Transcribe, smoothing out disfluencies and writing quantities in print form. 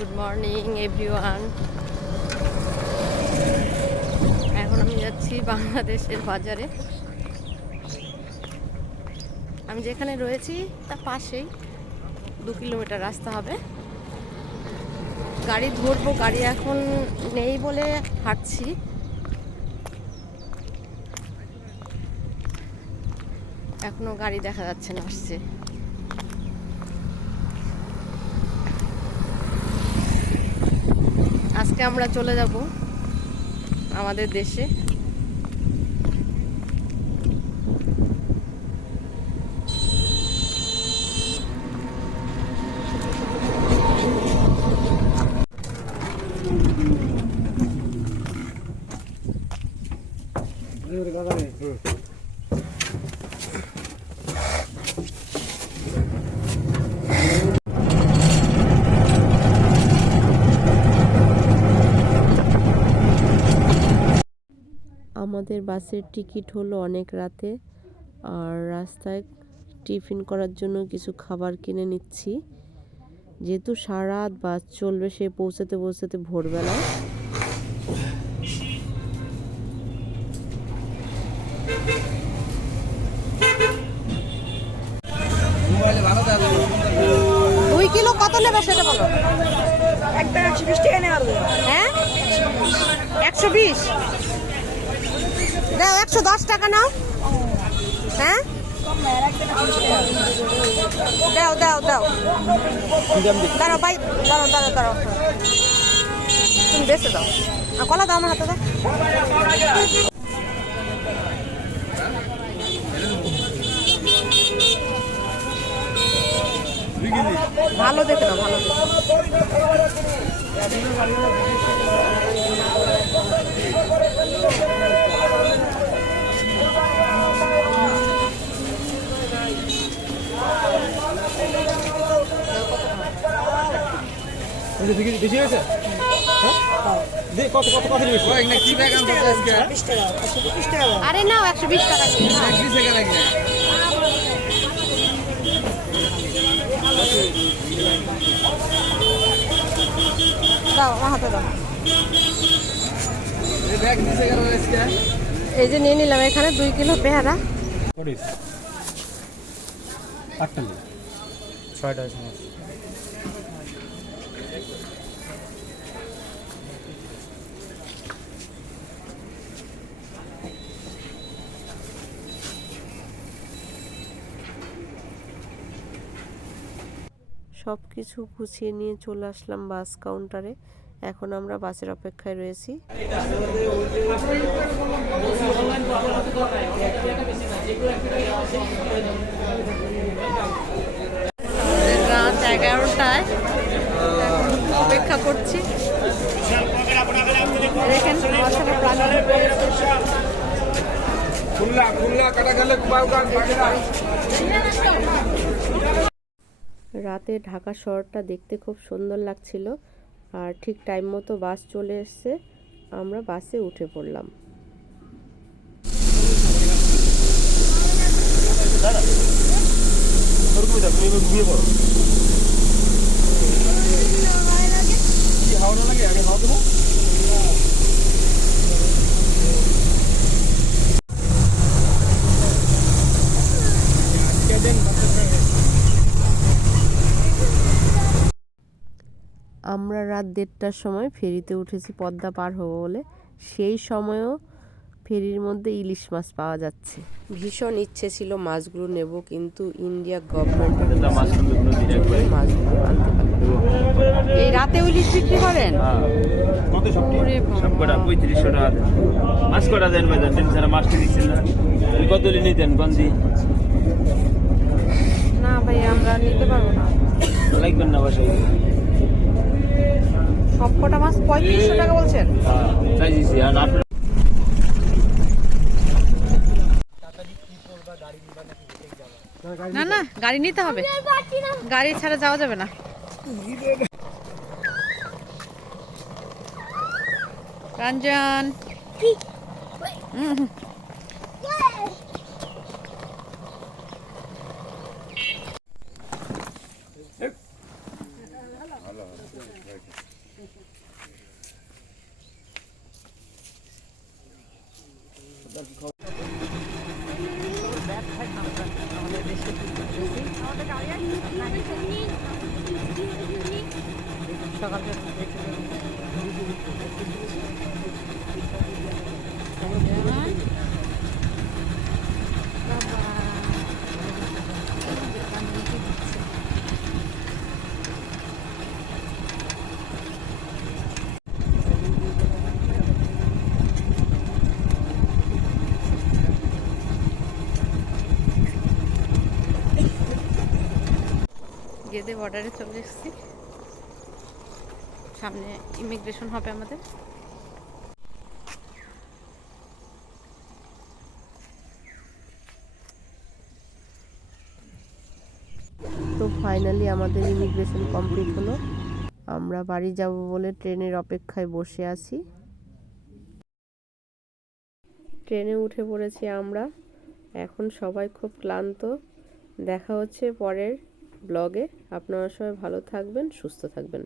Good morning everyone. এখন আমি যাচ্ছি বাংলাদেশের বাজারে। আমি যেখানে রয়েছি তার পাশেই 2 কিলোমিটার রাস্তা হবে। গাড়ি ধরবো, গাড়ি এখন নেই বলে হাঁটছি। এখনো গাড়ি দেখা যাচ্ছে না আসছে। আজকে আমরা চলে যাব আমাদের দেশে। আমাদের বাসের টিকিট হলো অনেক রাতে, আর রাস্তায় টিফিন করার জন্য কিছু খাবার কিনে নিচ্ছি। যেহেতু সারা রাত বাস চলবে, সে পৌঁছাতে পৌঁছাতে ভোরবেলায়। দুই কিলো কত নেবে সেটা বলো। একটা 120 টাকা নেওয়া হবে। হ্যাঁ 120 দাও, 110 টাকা নাও। হ্যাঁ দাও দাও দাও, দাঁড়াও ভাই, দাঁড়াও দাঁড়াও দাঁড়াও, তুমি বেঁচে দাও। কলা দাও আমার হাতে দাও। ভালো দেখে দাও, ভালো দেখে। বেশি হয়েছে? কত কত কত আরে নাও 120 টাকা নিয়ে নাও। দাও আমার হাতে দাও। এই যে নিয়ে নিলাম এখানে 2 কিলো পেয়ারা। 6টা সব কিছু গুছিয়ে নিয়ে চলে আসলাম বাস কাউন্টারে। এখন আমরা বাসের অপেক্ষায় রয়েছি। রাত 11টায় অপেক্ষা করছি। দেখেন রাতে ঢাকা শহরটা দেখতে খুব সুন্দর লাগছিল, আর ঠিক টাইম মতো বাস চলে এসেছে। আমরা বাসে উঠে পড়লাম। আমরা রাত 1:30টার সময় ফেরিতে উঠেছি পদ্মা পার হবো বলে। সেই সময়ও ফেরির মধ্যে ইলিশ মাছ পাওয়া যাচ্ছে। ভীষণ ইচ্ছে ছিল মাছগুলো নেব, কিন্তু ইন্ডিয়া গভর্নমেন্টের মাছগুলো আনতে পারলাম। এই রাতে ইলিশ বিক্রি করেন? সবকটা 3500 টাকা মাছ কটা দেন ভাই, সারা মাছটি দিচ্ছেন না। কত নিতেন কন্দি? না ভাই, আমরা নিতে পারবো না। লাগবেন না বাসায়? সবকটা মাছ 3500 টাকা বলছেন? চাইছি। আর আপনার না না, গাড়ি নিতে হবে, গাড়ি ছাড়া যাওয়া যাবে না। রঞ্জন গেদে বর্ডারে চলে এসেছি, সামনে ইমিগ্রেশন হবে আমাদের। তো ফাইনালি আমাদের ইমিগ্রেশন কমপ্লিট হলো। আমরা বাড়ি যাব বলে ট্রেনের অপেক্ষায় বসে আছি। ট্রেনে উঠে পড়েছি আমরা, এখন সবাই খুব ক্লান্ত। দেখা হচ্ছে পরের ব্লগে। আপনারা সবাই ভালো থাকবেন, সুস্থ থাকবেন।